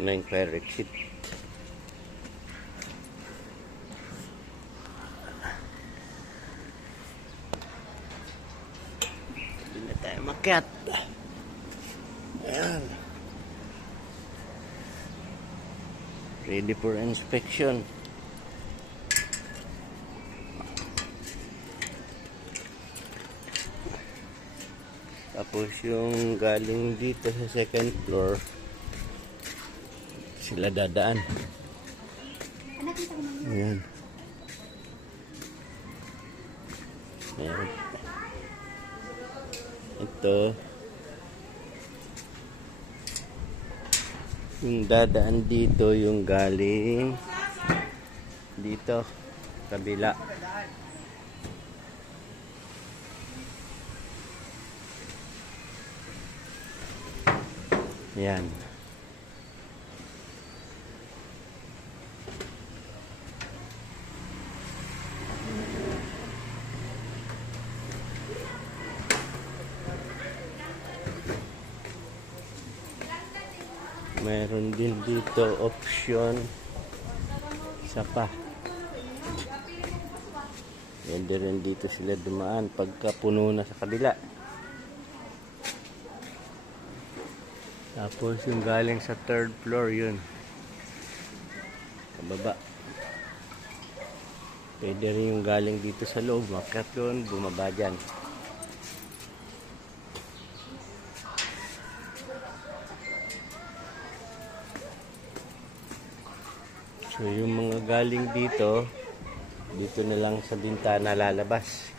Ito na yung fire exit. Hindi na tayo makyat. Ayan. Ready for inspection. Tapos yung galing dito sa second floor, sila dadaan. Ayan. Ayan. Ito. Yung dadaan dito, yung galing dito, kabila. Ayan. Meron din dito option isa pa. Pwede rin dito sila dumaan pagka puno na sa kabila. Tapos yung galing sa third floor, yun sa baba. Pwede rin yung galing dito sa loob, makyat doon, bumaba dyan. So yung mga galing dito, dito na lang sa bintana lalabas.